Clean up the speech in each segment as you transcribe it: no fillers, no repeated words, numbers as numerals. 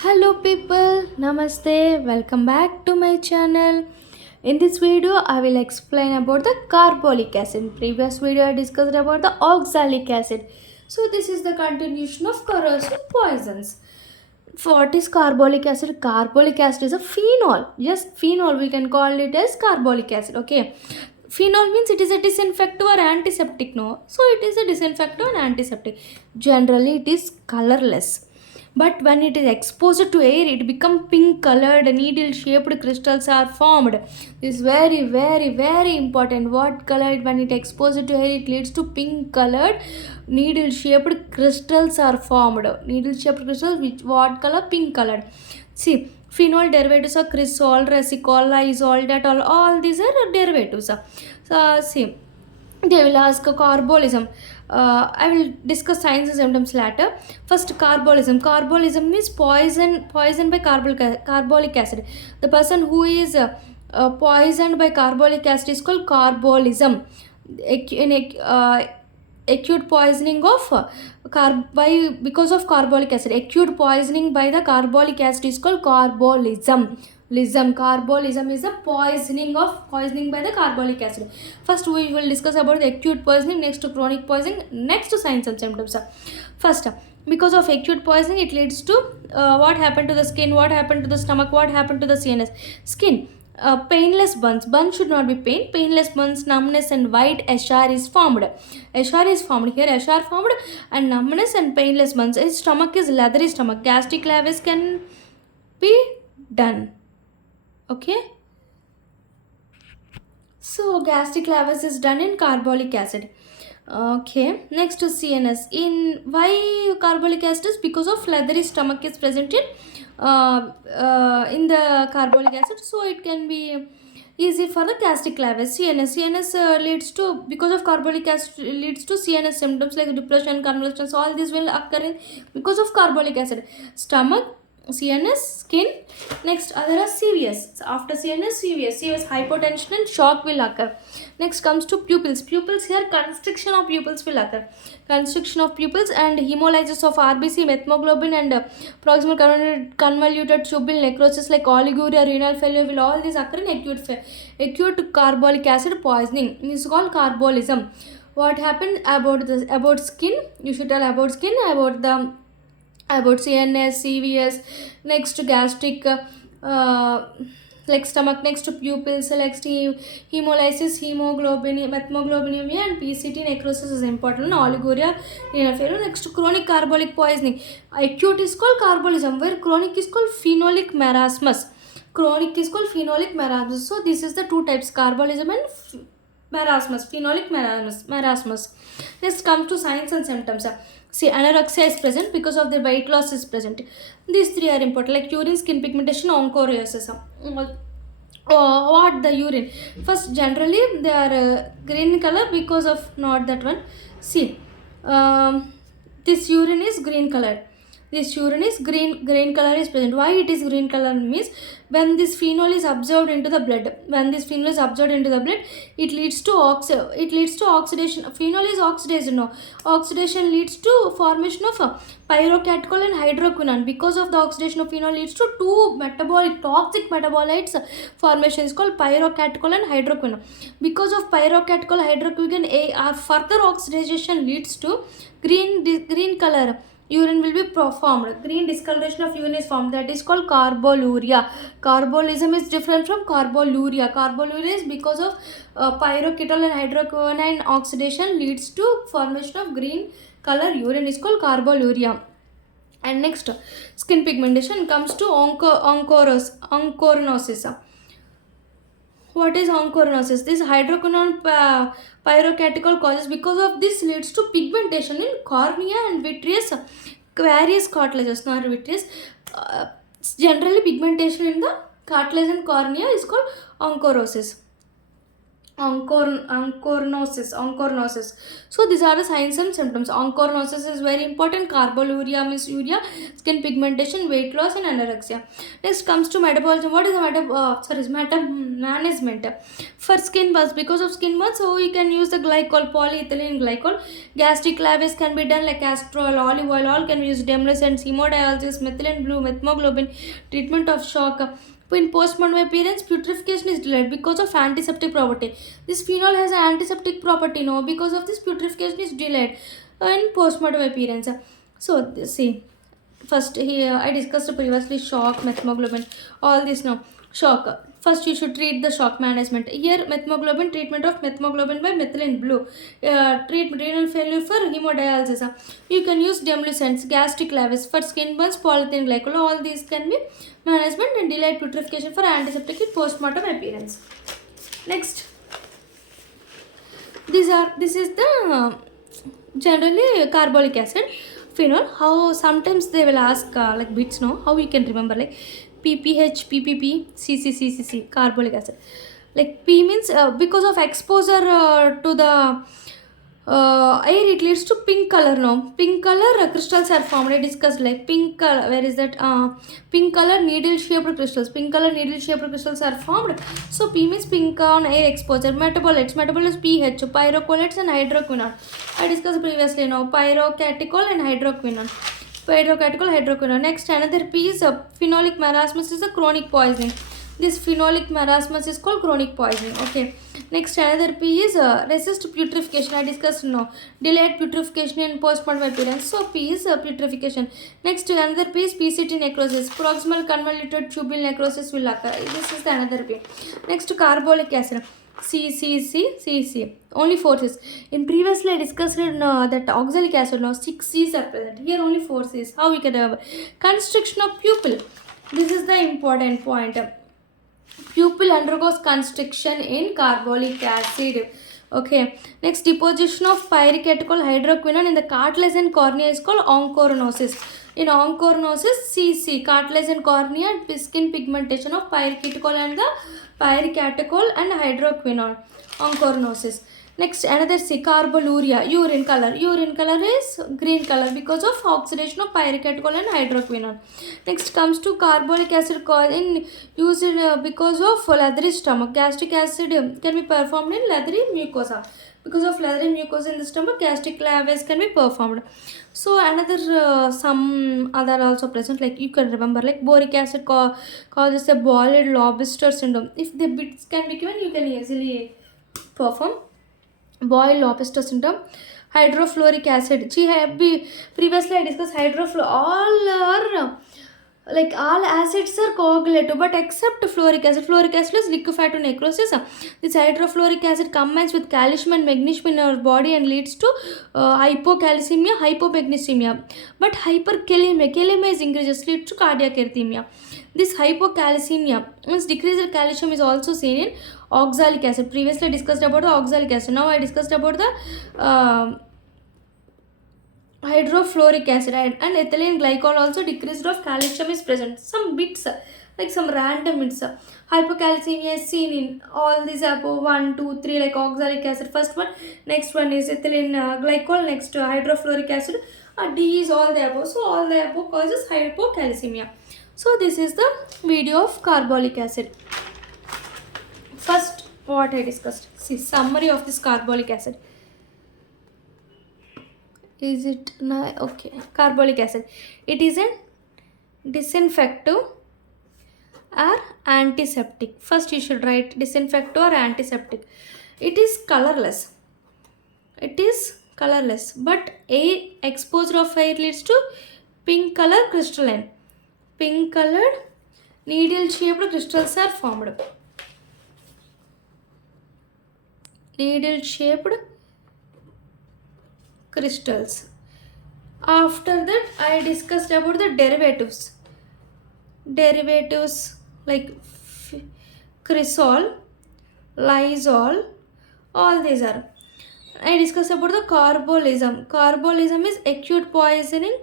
Hello people, namaste, welcome back to my channel. In this video, I will explain about the carbolic acid. In previous video, I discussed about the oxalic acid. So this is the continuation of corrosive poisons. So what is carbolic acid? Carbolic acid is a phenol. Just phenol, we can call it as carbolic acid. Okay. Phenol means it is a disinfectant or antiseptic. No, so it is a disinfectant and antiseptic. Generally, it is colorless, but when it is exposed to air it become pink colored needle shaped crystals are formed. This is very important. What color? When it exposed to air it leads to pink colored needle shaped crystals are formed. Needle shaped crystals, which what color? Pink colored. See, phenol derivatives are cresol, resicol, isol, detol, all these are derivatives. So see, they will ask carbolism. I will discuss signs and symptoms later. First, carbolism. Carbolism means poison by carbolic acid. The person who is poisoned by carbolic acid is called carbolism. Acute poisoning of because of carbolic acid. Acute poisoning by the carbolic acid is called carbolism. Carbolism is the poisoning by the carbolic acid. First we will discuss about the acute poisoning, next to chronic poisoning, next to signs and symptoms. First, because of acute poisoning it leads to what happened to the skin, what happened to the stomach, what happened to the CNS. Skin, painless burns should not be painless burns, numbness and white HR is formed. HR is formed here, HR formed, and numbness and painless burns. His stomach is leathery stomach, gastric lavage can be done. Okay, so gastric lavage is done in carbolic acid. Okay, next to CNS. In why carbolic acid is because of leathery stomach is present in the carbolic acid, so it can be easy for the gastric lavage. CNS leads to, because of carbolic acid leads to CNS symptoms like depression, convulsions. All these will occur in because of carbolic acid. Stomach, CNS, skin. Next, other are serious. So after CNS, serious hypotension and shock will occur. Next comes to pupils. Pupils here, constriction of pupils will occur. Constriction of pupils and hemolysis of RBC, methemoglobin, and proximal convoluted tubule necrosis like oliguria, renal failure will all these occur in acute carbolic acid poisoning. This is called carbolism. What happened about skin? You should tell about skin, about CNS, CVS, next gastric, like stomach, next to pupils, next hemolysis, hemoglobin, methemoglobinemia, and PCT necrosis is important. Oliguria, renal failure. Next to chronic carbolic poisoning. Acute is called carbolism, where chronic is called phenolic marasmus. Chronic is called phenolic marasmus. So this is the two types: carbolism and marasmus, phenolic marasmus. Next comes to signs and symptoms. See, anorexia is present because of their weight loss is present. These three are important, like urine, skin pigmentation, onchoriosis. What the urine? First, generally they are green color because of not that one. See, this urine is green color. This urine is green color is present. Why it is green color means when this phenol is absorbed into the blood. When this phenol is absorbed into the blood, it leads to oxidation. Phenol is oxidized. No, oxidation leads to formation of pyrocatechol and hydroquinone. Because of the oxidation of phenol leads to two toxic metabolites formation is called pyrocatechol and hydroquinone. Because of pyrocatechol hydroquinone, further oxidation leads to green color. Urine will be formed. Green discoloration of urine is formed. That is called carboluria. Carbolism is different from carboluria. Carboluria is because of pyroketol and hydroquinone oxidation leads to formation of green color urine is called carboluria. And next, skin pigmentation comes to onchorinosis. What is onchorinosis? This hydroquinone pyrocatechol causes, because of this leads to pigmentation in cornea and vitreous, various cartilages, not vitreous. Generally pigmentation in the cartilage and cornea is called onchorosis. oncornosis. So these are the signs and symptoms. Oncornosis is very important. Carboluria means urea, skin pigmentation, weight loss, and anorexia. Next comes to metabolism. What is the management for skin burns? Because of skin burns, so you can use the glycol, polyethylene glycol. Gastric lavage can be done like castor oil, olive oil. All can be used. Demulcent, hemodialysis, methylene blue, methemoglobin, treatment of shock. In postmortem appearance, putrefaction is delayed because of antiseptic property. This phenol has an antiseptic property, no, because of this putrefaction is delayed in postmortem appearance. So see, first here I discussed previously shock, methemoglobin, all this now. Shock. First you should treat the shock management. Here methemoglobin, treatment of methemoglobin by methylene blue. Treat renal failure for hemodialysis. You can use demulcents, gastric lavage for skin burns, polyethylene glycol. All these can be management and delayed putrefaction for antiseptic in postmortem appearance. Next, this is the generally carbolic acid, phenol. How sometimes they will ask like bits, no, how you can remember like pph, ppp, cc, carbolic acid. Like p means because of exposure to the air, it leads to pink color, no, pink color crystals are formed. I discussed like pink color, where is that pink color needle shaped crystals, pink color needle shaped crystals are formed. So p means pink on air exposure. Metabolites ph, pyrocholates and hydroquinone. I discussed previously, no, pyrocatechol and hydroquinone. Next, another P is phenolic marasmus is a chronic poisoning. This phenolic marasmus is called chronic poisoning. Okay. Next, another P is resist putrefaction. I discussed no, delayed putrefaction in postmortem appearance. So P is putrefaction. Next, another P is PCT necrosis. Proximal convoluted tubule necrosis will occur. This is the another P. Next, carbolic acid. C. Only 4 C's. In previously I discussed that oxalic acid, now 6 C's are present. Here only 4 C's. How we can remember? Constriction of pupil. This is the important point. Pupil undergoes constriction in carbolic acid. Okay. Next, deposition of pyric catechol hydroquinone in the cartilage and cornea is called oncornosis. In oncornosis, CC, cartilage and cornea, skin pigmentation of pyric catechol and the pyric catechol and hydroquinone. Oncornosis. Next, another C, carboluria, urine color. Urine color is green color because of oxidation of pyric catechol and hydroquinone. Next comes to carbolic acid used because of leathery stomach. Gastric acid can be performed in leathery mucosa. Because of leathery mucosa in the stomach, gastric lavage can be performed. So another some other also present, like you can remember like boric acid causes a boiled lobster syndrome. If the bits can be given, you can easily perform boiled lobster syndrome. Hydrofluoric acid. Previously I discussed all are like all acids are coagulative, but except fluoric acid. Fluoric acid is liquefied to necrosis. This hydrofluoric acid combines with calcium and magnesium in our body and leads to hypocalcemia, hypomagnesemia. But kalemia is increases, leads to cardiac arrhythmia. This hypocalcemia means decreased calcium is also seen in oxalic acid. Previously I discussed about the oxalic acid. Now I discussed about the hydrofluoric acid and ethylene glycol. Also decreased of calcium is present. Some bits like some random bits. Hypocalcemia is seen in all these above 1, 2, 3 like oxalic acid. First one, next one is ethylene glycol, next hydrofluoric acid. D is all the above. So all the above causes hypocalcemia. So this is the video of carbolic acid. First, what I discussed. See, summary of this carbolic acid. Is it no? Okay. Carbolic acid. It is a disinfectant or antiseptic. First, you should write disinfectant or antiseptic. It is colorless. But exposure of air leads to pink color crystalline. Pink colored needle shaped crystals are formed. Needle shaped crystals. After that, I discussed about the derivatives. Derivatives like cresol, lysol, all these are. I discussed about the carbolism. Carbolism is acute poisoning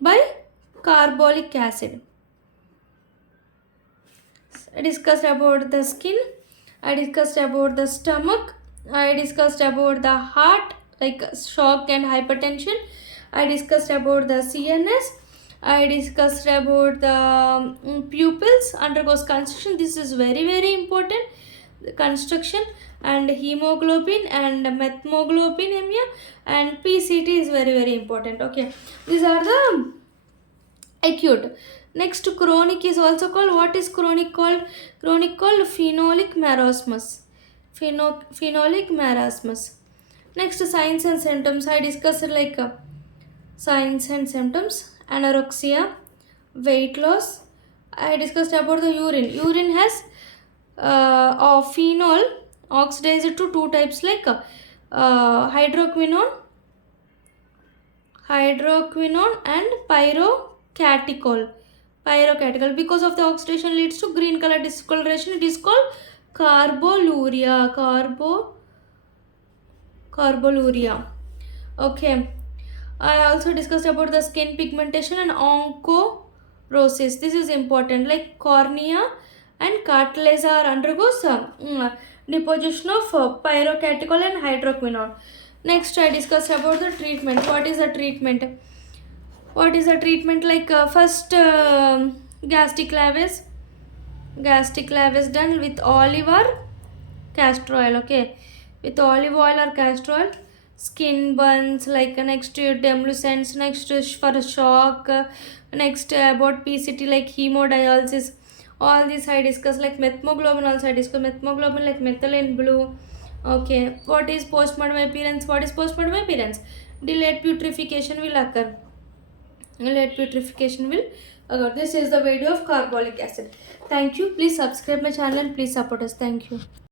by carbolic acid. I discussed about the skin. I discussed about the stomach. I discussed about the heart, like shock and hypertension. I discussed about the CNS. I discussed about the pupils undergoes construction. This is very very important. The construction and hemoglobin and methemoglobinemia and PCT is very very important. Okay, these are the acute. Next, chronic is also called, what is chronic called? Chronic called phenolic marasmus. Phenolic marasmus. Next, signs and symptoms. I discussed like signs and symptoms: anorexia, weight loss. I discussed about the urine. Urine has of phenol oxidized to two types, like hydroquinone and pyrocatechol. Because of the oxidation leads to green color discoloration. It is called carboluria. Carboluria. Okay. I also discussed about the skin pigmentation and onchorosis. This is important. Like cornea and cartilage are undergoes deposition of pyrocatechol and hydroquinone. Next, I discussed about the treatment. What is the treatment? What is the treatment? Like first, gastric lavage. Gastric lavage done with olive or castor oil. Okay, with olive oil or castor oil. Skin burns, like next to demulcents. Next for shock. Next about PCT, like hemodialysis. All these I discuss. Like methmoglobin also I discuss. Methmoglobin like methylene blue. Okay, what is postmortem appearance? What is postmortem appearance? Delayed putrefaction will occur. Delayed putrefaction will occur. This is the video of carbolic acid. Thank you. Please subscribe my channel and please support us. Thank you.